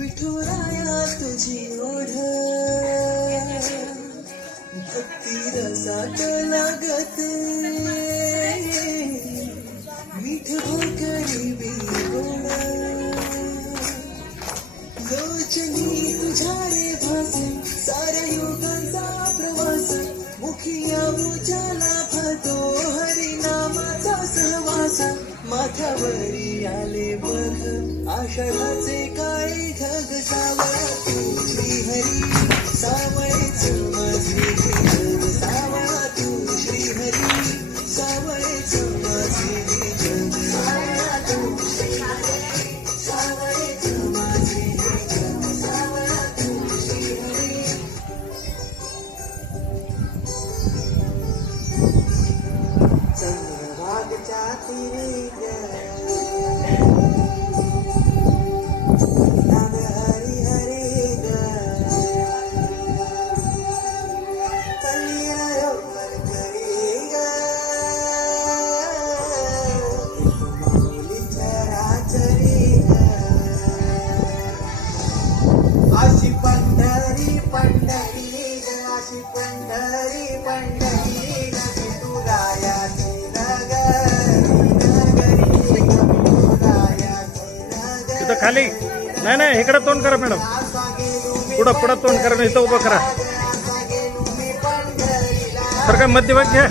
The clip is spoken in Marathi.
विठुराया तुझी ओढ भक्ती रसात लागते मीठ भाकरी गोड लोचनी तुझ्या रे भास साऱ्या युगांचा प्रवास मुखिया उजाला फातो हरिनामाचा सहवास माथ्यावरी आले बघ आषाढाचे काही ढग सावळा तू श्रीहरी सावळेच माझे जग सावळा तू श्रीहरी सावळेच माझे जग सावळा तू श्रीहरी सावळेच माझे जग सावळा तू श्रीहरी चंद्रभागच्या तीरी पंढरी पंढरी अशी पंढरी पंढरी तुरायाची नगरी तिथं खाली नाही नाही इकडे तोंड करा मॅडम पुढं पुढं तोंड करा इथं उभं करा तर काय मध्यभाग घ्या